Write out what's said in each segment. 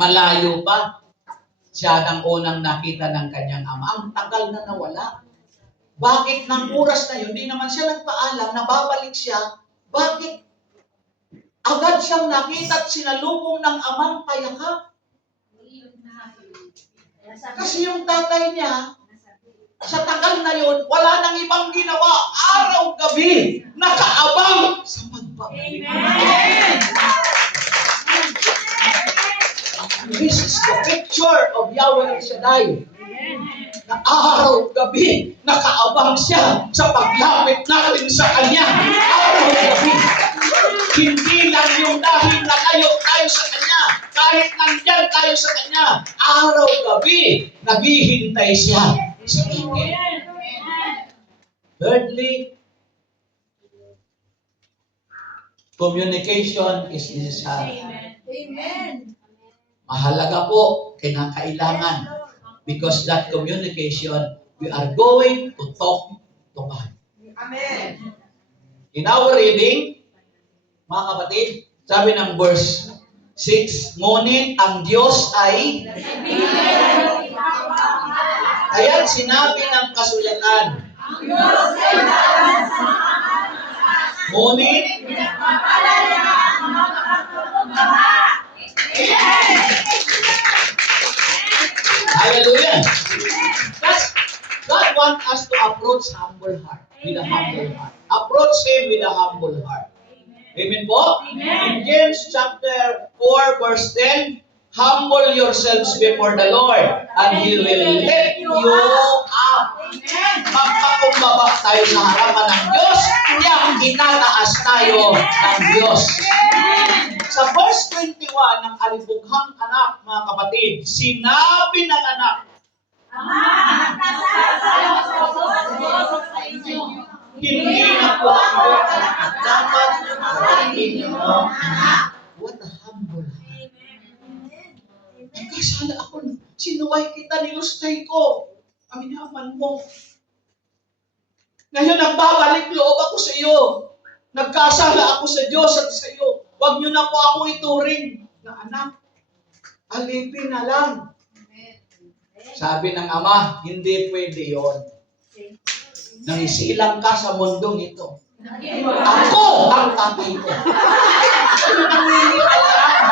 Malayo pa. Siya ang unang nakita ng kanyang ama. Ang tagal na nawala. Bakit ng oras na yun, di naman siya nagpaalam na babalik siya? Bakit agad siyang nakita at sinalubong ng amang payakap? Kasi yung tatay niya, sa tagal na yun, wala nang ibang ginawa. Araw-gabi, nakaabang sa pagbabalik. This is the picture of Yahweh El Shaddai. Na araw-gabi, nakaabang siya sa paglapit natin sa Kanya. Araw-gabi. Hindi lang yung dahil nalayo tayo sa Kanya. Kahit nandyan tayo sa Kanya, araw-gabi, naghihintay siya sa atin. Thirdly, communication is necessary. Amen. Mahalaga po, kinakailangan. Because that communication, we are going to talk to God. Amen. In our reading, mga kapatid, sabi ng verse 6, ngunit ang Diyos ay kaya't sinabi ng kasulatan, ngunit hallelujah. God wants us to approach humble heart with a humble heart. Approach Him with a humble heart. Amen po? In James chapter 4 verse 10, humble yourselves before the Lord and He will lift you up. Magpakumbaba tayo sa harapan ng Diyos, kaya itataas tayo ng Diyos. Sa verse 21 ng alibughang anak, mga kapatid, sinabi ng anak, hindi na po ako dapat maraming niyo, anak. What a humble heart. Nagkasala ako, sinuway kita, nilustay ko. Kaminaman mo. Ngayon, nagbabalik loob ako sa iyo. Nagkasala ako sa Diyos at sa iyo. Huwag niyo na po ako ituring na anak. Alipin na lang. Sabi ng ama, hindi pwede yon. Nangisilang ka sa mundong ito. Ako ang tatay ko. Ano nangyayari lang?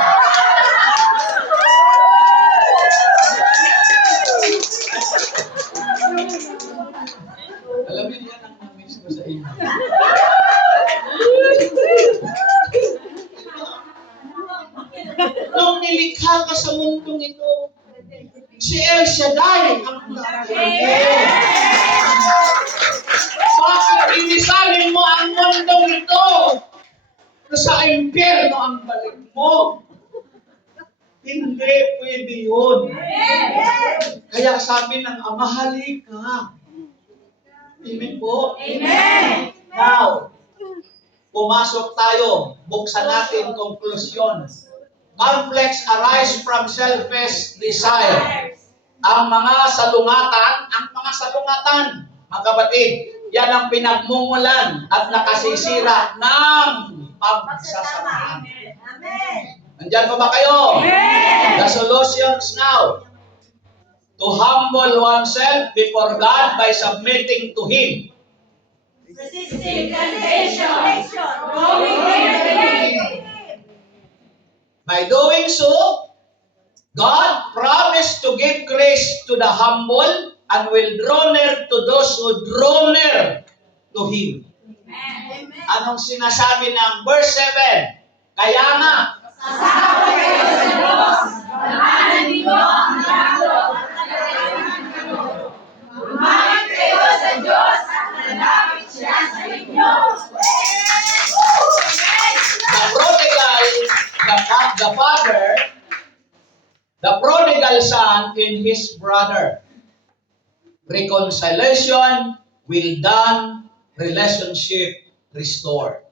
Alam niyo yan ang namiss ko sa inyo. Nung nilikha ka sa mundong ito, si El Shaddai ang tatay mo. Bakit inisalin mo ang mundong ito na sa impyerno ang balik mo? Hindi pwede yun. Kaya sabi ng ama, halika. Amen po? Amen. Now, pumasok tayo. Buksan natin conclusion. Conflicts arise from selfish desire. Ang mga salungatan, mga kapatid, yan ang pinagmumulan at nakasisira ng pagsasamahan. Amen. Nandyan pa ba kayo? Amen. The solutions now. To humble oneself before God by submitting to Him. Resisting temptation. Growing in faith. By doing so, God promised to give grace to the humble and will draw near to those who draw near to Him. Amen. Anong sinasabi ng verse 7? Kaya nga, Sasama kayo sa Diyos. Pagmamahalan ninyo ang diablo at tagagayanan kayo. Lumapit kayo sa Diyos at lalapit siya sa inyo. the prodigal son in his brother. Reconciliation will done, relationship restored.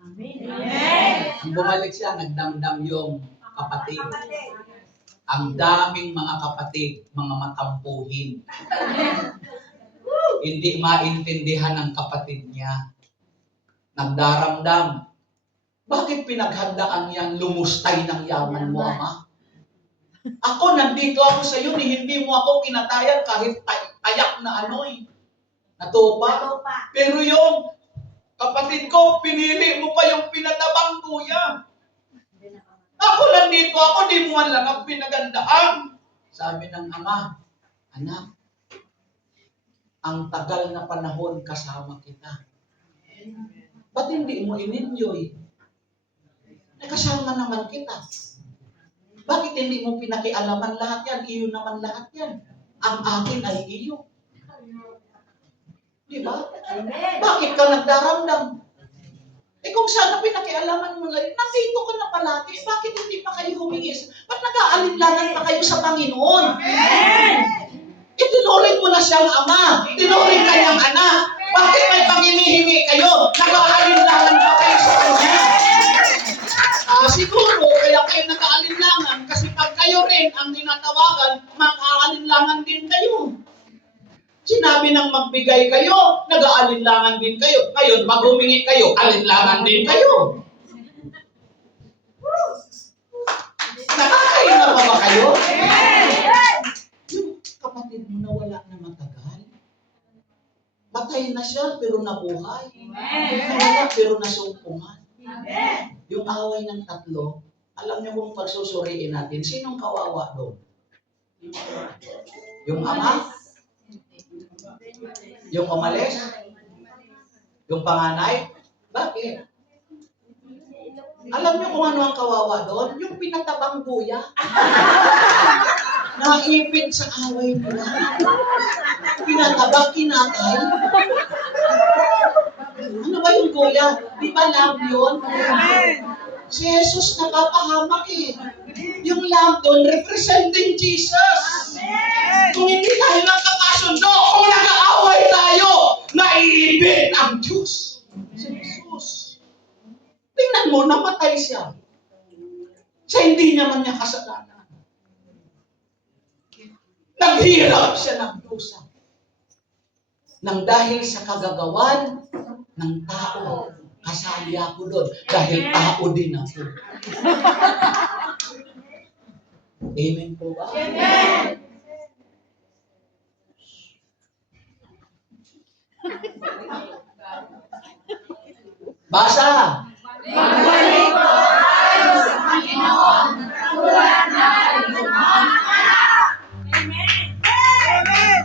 Amen. Ang bumalik siya, nagdamdam yung kapatid. Ang daming mga kapatid, mga matampuhin. Hindi maintindihan ng kapatid niya. Nagdaramdam. Bakit pinaghandaan niyang lumustay ng yaman mo, ama? Ako, nandito ako sa iyo, hindi mo ako kinatayan kahit tayak na natupa. Pero yung kapatid ko, pinili mo pa yung pinatabang kuya. Ako, nandito ako, di mo lang ako pinagandahan. Sabi ng ama, anak, ang tagal na panahon kasama kita. Ba't hindi mo in-enjoy? Kasama naman kita. Bakit hindi mo pinakialaman lahat yan? Iyo naman lahat yan. Ang akin ay iyo. Di ba? Bakit ka nagdaramdam? Kung sana pinakialaman mo lang, nandito ka na palagi. Bakit hindi pa kayo humingi? Ba't nag-aalinlangan pa kayo sa Panginoon? Itinuring mo na siyang ama. Tinuring kanyang anak. Bakit may panginihingi kayo? Nag-aalinlangan pa kayo sa Kanya. Siguro, kaya kayo nag-aalinlangan kasi pag kayo rin ang tinatawagan, mag-aalinlangan din kayo. Sinabi ng magbigay kayo, nag-aalinlangan din kayo. Ngayon, pag humingi kayo, alinlangan din kayo. Nakakain na ba kayo? Yung kapatid mo na wala na matagal. Patay na siya, pero nabuhay. Nawala, pero nasumpungan. Yung away ng tatlo, alam niyo kung pagsusuriin natin, sinong kawawa doon? Yung ama? Yung umalis? Yung panganay? Bakit? Alam niyo kung ano ang kawawa doon? Yung pinatabang buya. Naipit sa away nila. Pinatabang kinatay. Ano ba yung kuya? Di ba love yun? Si Jesus nakapahamak eh. Yung love doon, representing Jesus. Kung hindi tayo nakakasundo, kung nag-aaway tayo, naiibig ang Diyos. Si Jesus. Tingnan mo, namatay siya. Sa hindi naman niya kasalanan. Naghirap siya ng dusa. Nang dahil sa kagagawan ng tao, kasali ako doon dahil tao din ako. Amen po ba? Amen! Basa! Magbalik po tayo sa Panginoon, tulad na lumang anak. Amen! Amen!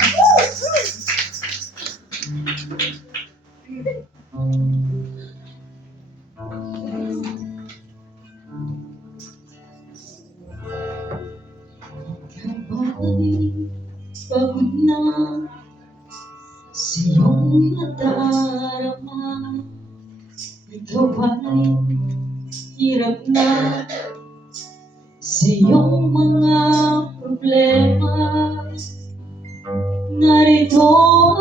Pagod na sa iyong nadarama, ikaw ba'y hirap na sa iyong mga problema? Narito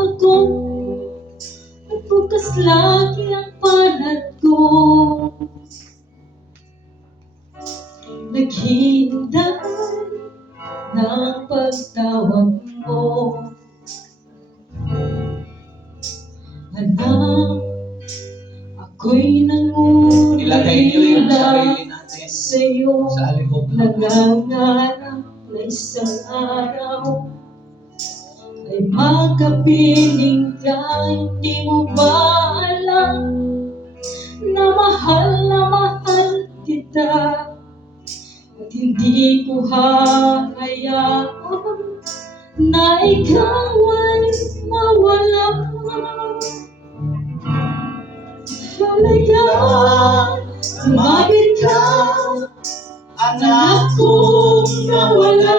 ako at bukas lagi ang palad ko, naghihintay ng pagtawag mo. Anak, ako'y Ilagay niyo yung sarili nangungulila natin sa'yo, sa alibog ng nangangarap na isang araw ay makapiling ka. Hindi mo ba alam na mahal kita? At hindi ko hahayaan na ikaw ay mawala. Halika, lumapit ka, anak kong nawala.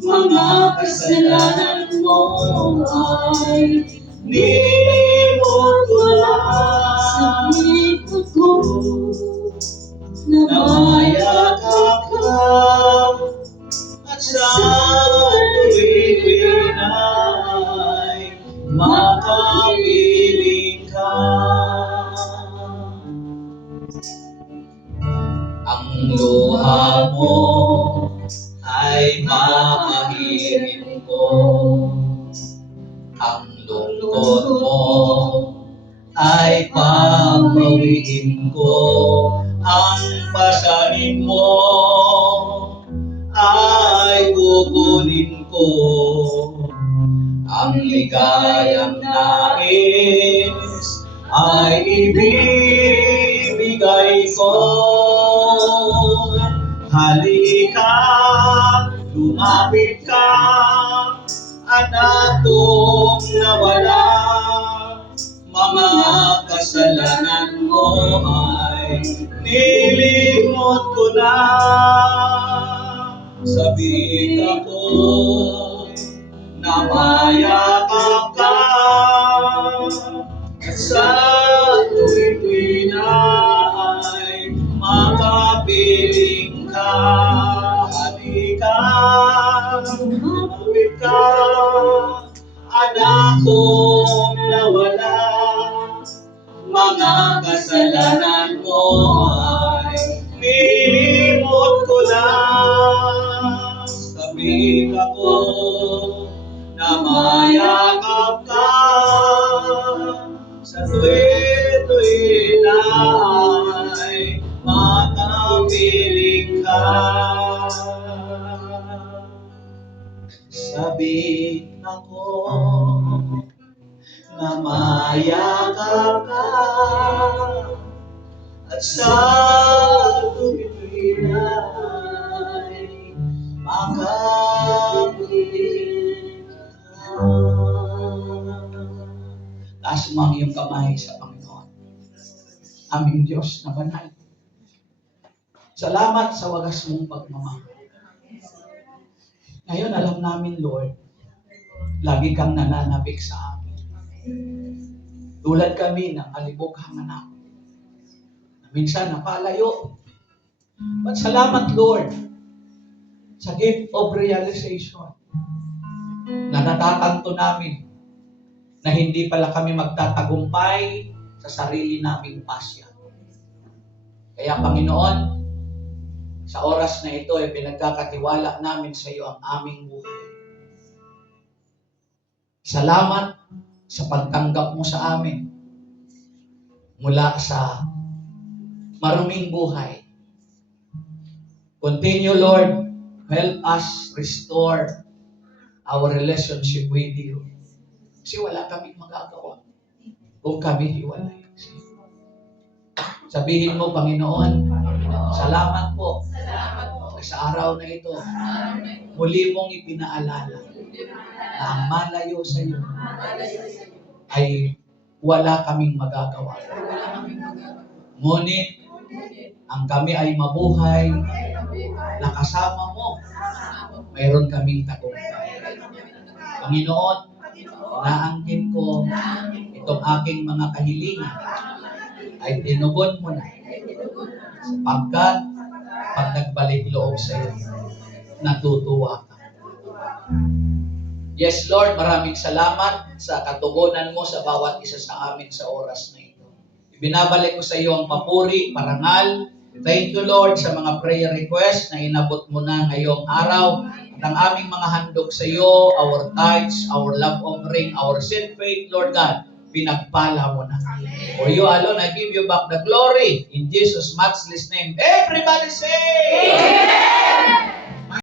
Mga kasalanan mo ay nimot ko lang. Sakit ako na mayakap ka, at sa tuwing ay makapiling ka. Ang luha mo ay mamahirin ko, ang lungkot mo ay papawiin ko, ang pasanin mo tutugunin ko ang ligayang nais ay ibibigay ko. Halika, lumapit ka, anak kong nawala. Mga kasalanan mo ay nilimot ko na. Sabik ako na mayakap ka, at sa tuwing na ay makapiling ka. Halika, lumapit ka, anak kong nawala. Mga kasalanan mo ay nilimot ko na. Sabik ako na mayakap ka, sa tuwi-tuwi na ay makapiling ka. Sabik ako na mayakap ka, at sa tuwi-tuwi na ay makapiling ka. Taas mo ang iyong kamay sa Panginoon, aming Diyos na banal. Salamat sa wagas mong pagmamahal. Ngayon, alam namin, Lord, lagi kang nananabik sa amin. Tulad kami ng alibughang anak, na minsan napalayo. But salamat, Lord, sa gift of realization na natatanto namin na hindi pala kami magtatagumpay sa sarili naming pasya. Kaya, Panginoon, sa oras na ito ay pinagkakatiwala namin sa iyo ang aming buhay. Salamat sa pagtanggap mo sa amin mula sa maruming buhay. Continue, Lord, help us restore our relationship with you. Kasi wala kaming magagawa kung kami hiwalay. Sabihin mo, Panginoon, salamat po sa araw na ito. Muli mong ipinaalala na ang malayo sa iyo ay wala kaming magagawa. Ngunit, ang kami ay mabuhay na kasama mo. Mayroon kaming tagumpay. Panginoon, naangkin ko itong aking mga kahilingan ay tinugon mo na, sapagkat pag nagbalik loob sa iyo, natutuwa ka. Yes, Lord, maraming salamat sa katugunan mo sa bawat isa sa amin sa oras na ito. Ibinabalik ko sa iyo ang papuri, parangal. Thank you, Lord, sa mga prayer requests na inabot mo na ngayong araw. At ang aming mga handog sa iyo, our tithes, our love offering, our sin faith, Lord God, pinagpala mo na. For you alone, I give you back the glory. In Jesus' matchless name, everybody say, Amen!